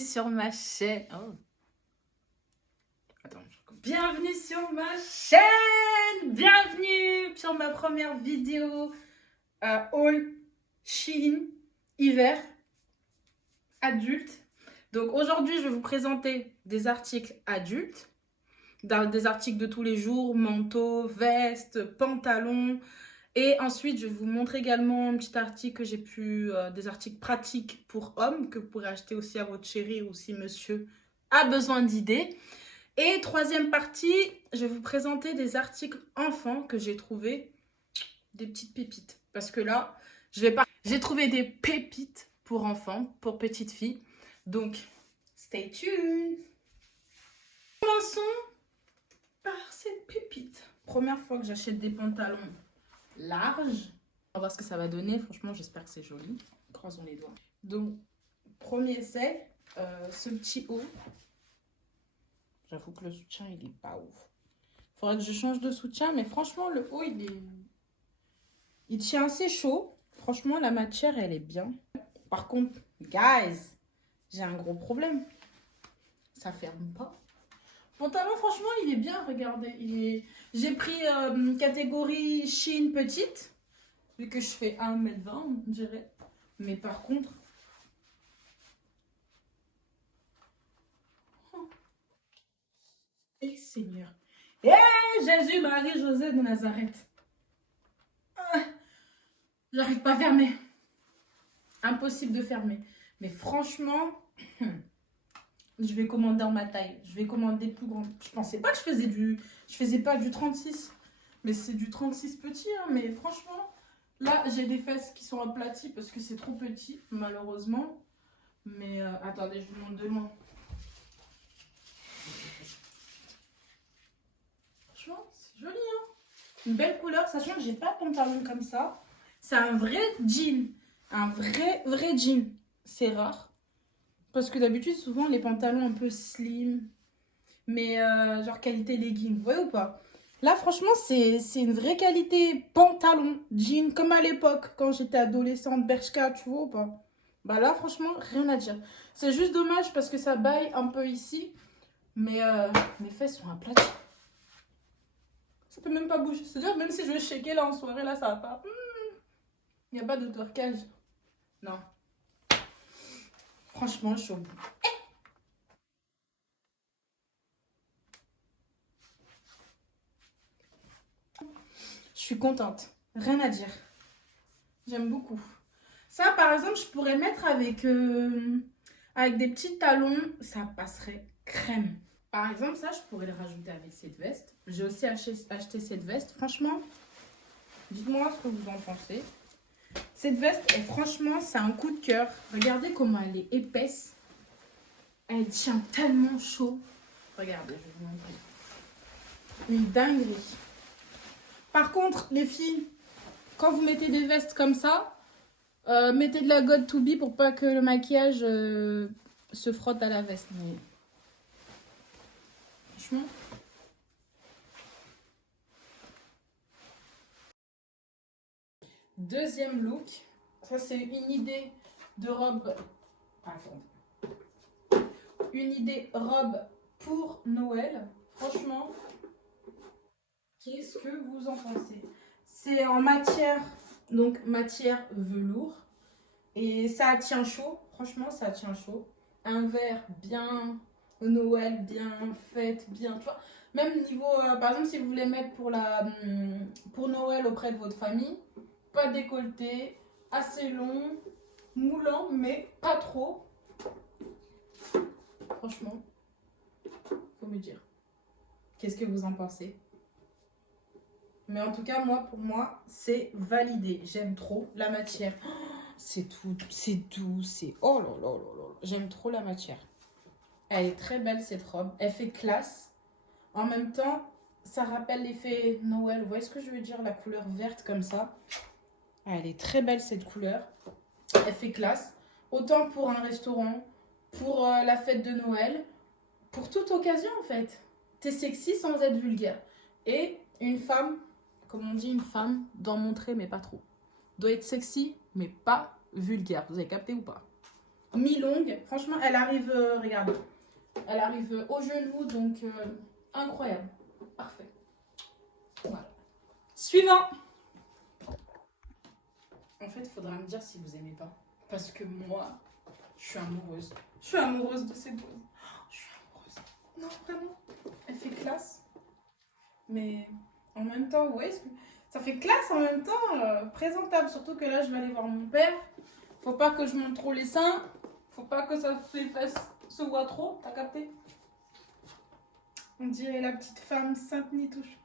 bienvenue sur ma chaîne. Oh. Attends, bienvenue sur ma chaîne. Bienvenue sur ma première vidéo haul Shein hiver adulte. Donc aujourd'hui, je vais vous présenter des articles adultes, des articles de tous les jours, manteaux, vestes, pantalons. Et ensuite, je vais vous montrer également un petit article que j'ai pu, des articles pratiques pour hommes que vous pourrez acheter aussi à votre chéri ou si monsieur a besoin d'idées. Et troisième partie, je vais vous présenter des articles enfants que j'ai trouvé des petites pépites. Parce que là, j'ai trouvé des pépites pour enfants, pour petites filles. Donc, stay tuned. Commençons par cette pépite. Première fois que j'achète des pantalons larges. On va voir ce que ça va donner. Franchement, j'espère que c'est joli. Croisons les doigts. Donc, premier essai, ce petit haut. J'avoue que le soutien, il est pas ouf. Faudrait que je change de soutien, mais franchement, le haut, il tient assez chaud. Franchement, la matière, elle est bien. Par contre, guys, j'ai un gros problème. Ça ferme pas. Pantalon, franchement, il est bien, regardez. J'ai pris catégorie Shein petite, vu que je fais 1m20, on dirait. Mais par contre... Oh. Et Seigneur. Eh, Jésus, Marie, José de Nazareth. Ah, j'arrive pas à fermer. Impossible de fermer. Mais franchement... Je vais commander en ma taille. Je vais commander plus grand. Je pensais pas que je faisais pas du 36. Mais c'est du 36 petit. Hein. Mais franchement, là, j'ai des fesses qui sont aplaties parce que c'est trop petit, malheureusement. Mais attendez, je vous montre de loin. Franchement, c'est joli, hein. Une belle couleur, sachant que j'ai pas de pantalon comme ça. C'est un vrai jean. Un vrai jean. C'est rare. Parce que d'habitude, souvent, les pantalons un peu slim, mais genre qualité legging, vous voyez ou pas? Là, franchement, c'est une vraie qualité pantalon, jean, comme à l'époque, quand j'étais adolescente, Bershka, tu vois ou pas? Bah là, franchement, rien à dire. C'est juste dommage parce que ça baille un peu ici, mais mes fesses sont aplaties. Ça peut même pas bouger. C'est-à-dire, même si je vais shaker là en soirée, là, ça va pas. Il n'y a pas de torquage. Non. Franchement, je suis au bout. Je suis contente. Rien à dire. J'aime beaucoup. Ça, par exemple, je pourrais mettre avec des petits talons. Ça passerait crème. Par exemple, ça, je pourrais le rajouter avec cette veste. J'ai aussi acheté cette veste. Franchement, dites-moi ce que vous en pensez. Cette veste, franchement, c'est un coup de cœur. Regardez comment elle est épaisse. Elle tient tellement chaud. Regardez, je vais vous montrer. Une dinguerie. Par contre, les filles, quand vous mettez des vestes comme ça, mettez de la God to be pour pas que le maquillage se frotte à la veste. Mais... franchement. Deuxième look. Ça, c'est une idée de robe. Attends. Une idée robe pour Noël. Franchement, qu'est-ce que vous en pensez? C'est en matière, donc matière velours. Et ça tient chaud. Franchement, ça tient chaud. Un verre bien Noël, bien fête, bien... tu vois, même niveau... par exemple, si vous voulez mettre pour Noël auprès de votre famille, pas décolleté, assez long, moulant, mais pas trop. Franchement, faut me dire. Qu'est-ce que vous en pensez? Mais en tout cas, pour moi, c'est validé. J'aime trop la matière. C'est tout, c'est doux, c'est... oh là là là là. J'aime trop la matière. Elle est très belle, cette robe. Elle fait classe. En même temps, ça rappelle l'effet Noël. Vous voyez ce que je veux dire? La couleur verte comme ça. Elle est très belle, cette couleur. Elle fait classe. Autant pour un restaurant, pour la fête de Noël, pour toute occasion, en fait. T'es sexy sans être vulgaire. Et une femme, comme on dit, une femme doit montrer, mais pas trop. Doit être sexy, mais pas vulgaire. Vous avez capté ou pas? mi-longue. Franchement, elle arrive, regardez, elle arrive au genou, donc incroyable. Parfait. Voilà. Suivant. En fait, il faudra me dire si vous aimez pas. Parce que moi, je suis amoureuse. Je suis amoureuse de ces blouses. Je suis amoureuse. Non, vraiment. Elle fait classe. Mais en même temps, ouais, ça fait classe en même temps, présentable. Surtout que là, je vais aller voir mon père. Faut pas que je montre trop les seins. Faut pas que les fesses se voient trop. T'as capté? On dirait la petite femme sainte Nitouche.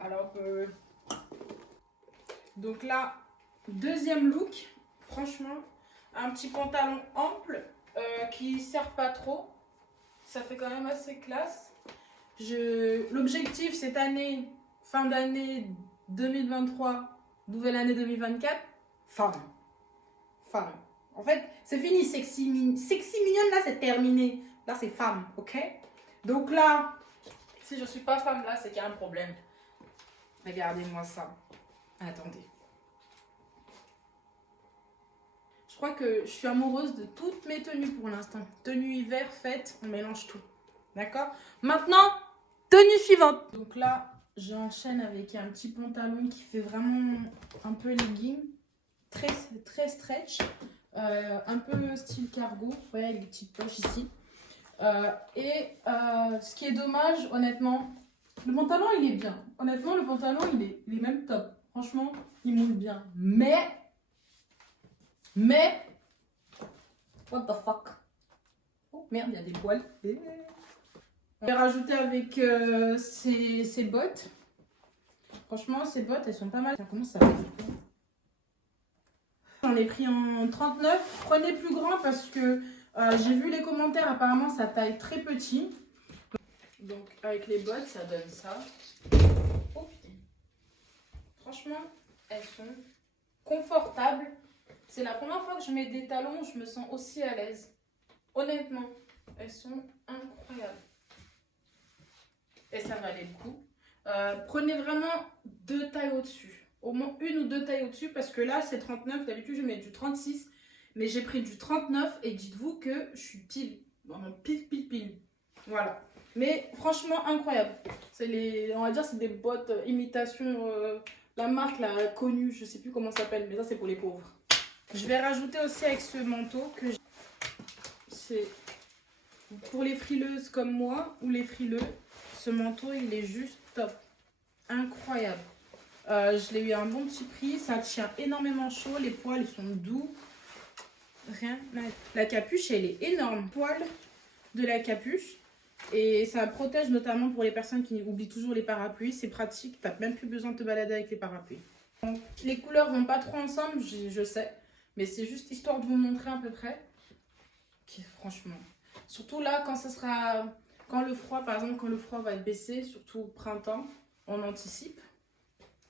Alors, donc là, deuxième look. Franchement, un petit pantalon ample qui ne sert pas trop. Ça fait quand même assez classe. L'objectif cette année, fin d'année 2023, nouvelle année 2024, femme. Femme. En fait, c'est fini, sexy mignonne, là, c'est terminé. Là, c'est femme, ok? Donc là, si je suis pas femme, là, c'est qu'il y a un problème. Regardez-moi ça. Attendez. Je crois que je suis amoureuse de toutes mes tenues pour l'instant. Tenue hiver, fête, on mélange tout. D'accord? Maintenant, tenue suivante. Donc là, j'enchaîne avec un petit pantalon qui fait vraiment un peu legging. Très stretch. Un peu style cargo. Vous voyez, avec des petites poches ici. Ce qui est dommage, honnêtement, le pantalon, il est bien. Honnêtement, le pantalon, il est même top. Franchement, il moule bien. Mais, what the fuck? Oh merde, il y a des poils. Je vais rajouter avec ces bottes. Franchement, ces bottes, elles sont pas mal. Comment ça fait? J'en ai pris en 39. Prenez plus grand parce que j'ai vu les commentaires. Apparemment, ça taille très petit. Donc, avec les bottes, ça donne ça. Oh putain. Franchement, elles sont confortables. C'est la première fois que je mets des talons, je me sens aussi à l'aise. Honnêtement, elles sont incroyables. Et ça valait le coup. Prenez vraiment 2 tailles au-dessus. Au moins 1 ou 2 tailles au-dessus parce que là, c'est 39. D'habitude, je mets du 36. Mais j'ai pris du 39 et dites-vous que je suis pile. Vraiment pile. Voilà. Mais franchement, incroyable. On va dire c'est des bottes imitation. La marque là, connue, je sais plus comment ça s'appelle. Mais ça, c'est pour les pauvres. Je vais rajouter aussi avec ce manteau que c'est pour les frileuses comme moi ou les frileux. Ce manteau, il est juste top. Incroyable. Je l'ai eu à un bon petit prix. Ça tient énormément chaud. Les poils, ils sont doux. Rien. La capuche, elle est énorme. Poil de la capuche. Et ça protège notamment pour les personnes qui oublient toujours les parapluies. C'est pratique. Tu n'as même plus besoin de te balader avec les parapluies. Donc, les couleurs vont pas trop ensemble, je sais. Mais c'est juste histoire de vous montrer à peu près. Franchement. Surtout là, quand le froid, par exemple, quand le froid va être baissé, surtout au printemps, on anticipe.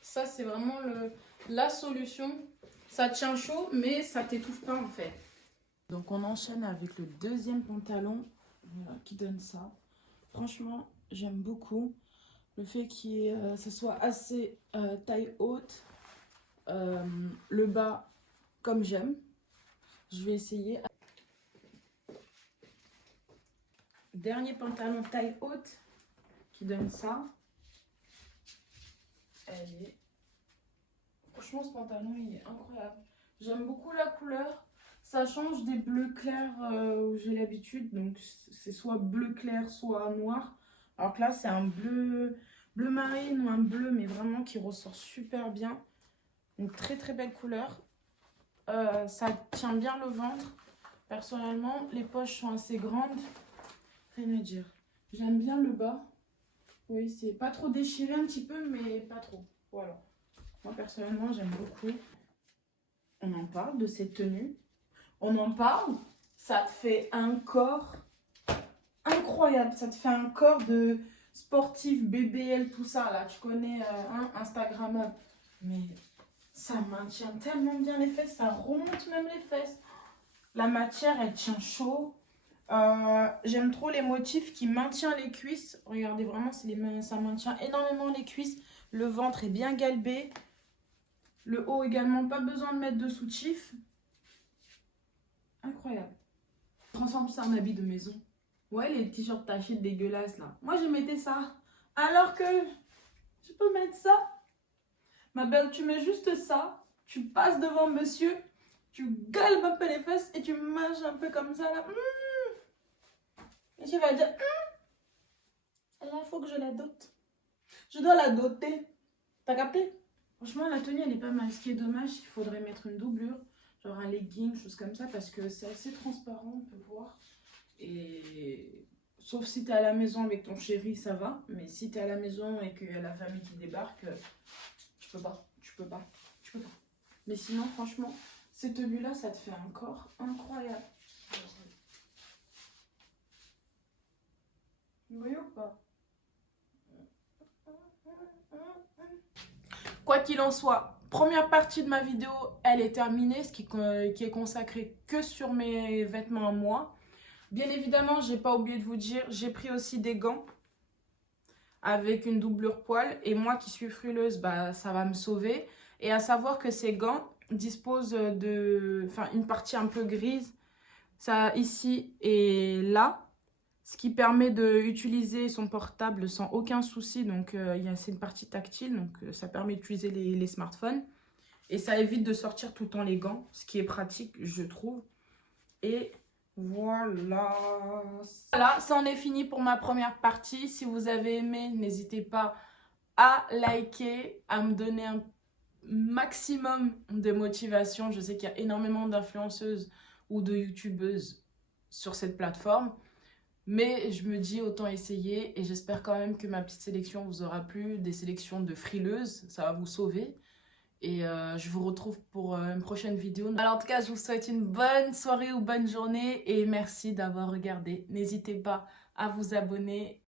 Ça, c'est vraiment la solution. Ça tient chaud, mais ça t'étouffe pas en fait. Donc, on enchaîne avec le deuxième pantalon qui donne ça. Franchement, j'aime beaucoup le fait que ce soit assez taille haute. Le bas, comme j'aime. Je vais essayer. Dernier pantalon taille haute qui donne ça. Franchement, ce pantalon, il est incroyable. J'aime beaucoup la couleur. Ça change des bleus clairs où j'ai l'habitude. Donc, c'est soit bleu clair, soit noir. Alors que là, c'est un bleu marine ou un bleu, mais vraiment qui ressort super bien. Une très belle couleur. Ça tient bien le ventre. Personnellement, les poches sont assez grandes. Rien à dire. J'aime bien le bas. Oui, c'est pas trop déchiré un petit peu, mais pas trop. Voilà. Moi, personnellement, j'aime beaucoup. On en parle de cette tenue. On en parle. Ça te fait un corps incroyable. Ça te fait un corps de sportif, BBL, tout ça. Là, tu connais Instagrammable. Mais ça maintient tellement bien les fesses. Ça remonte même les fesses. La matière, elle tient chaud. J'aime trop les motifs qui maintiennent les cuisses. Regardez, vraiment, ça maintient énormément les cuisses. Le ventre est bien galbé. Le haut également, pas besoin de mettre de soutif. Incroyable. Transforme ça en habit de maison. Ouais, les t-shirts tachés dégueulasses là. Moi, je mettais ça. Alors que je peux mettre ça. Ma belle, tu mets juste ça. Tu passes devant monsieur. Tu galbes un peu les fesses et tu manges un peu comme ça là. Et tu vas dire, là, il faut que je la dote. Je dois la doter. T'as capté? Franchement, la tenue, elle est pas mal. Ce qui est dommage, il faudrait mettre une doublure. Genre un legging, chose comme ça, parce que c'est assez transparent, on peut voir. Et sauf si t'es à la maison avec ton chéri, ça va. Mais si t'es à la maison et qu'il y a la famille qui débarque, tu peux pas. Mais sinon, franchement, ces tenues-là, ça te fait un corps incroyable. Vous voyez ou pas? Quoi qu'il en soit, première partie de ma vidéo, elle est terminée, ce qui est consacré que sur mes vêtements à moi. Bien évidemment, j'ai pas oublié de vous dire, j'ai pris aussi des gants avec une doublure poil. Et moi qui suis frileuse, bah, ça va me sauver. Et à savoir que ces gants disposent une partie un peu grise, ça ici et là. Ce qui permet d'utiliser son portable sans aucun souci. Donc, c'est une partie tactile. Donc, ça permet d'utiliser les smartphones. Et ça évite de sortir tout le temps les gants. Ce qui est pratique, je trouve. Et voilà. Voilà, ça en est fini pour ma première partie. Si vous avez aimé, n'hésitez pas à liker, à me donner un maximum de motivation. Je sais qu'il y a énormément d'influenceuses ou de youtubeuses sur cette plateforme. Mais je me dis autant essayer et j'espère quand même que ma petite sélection vous aura plu. Des sélections de frileuses, ça va vous sauver. Et je vous retrouve pour une prochaine vidéo. Alors en tout cas, je vous souhaite une bonne soirée ou bonne journée et merci d'avoir regardé. N'hésitez pas à vous abonner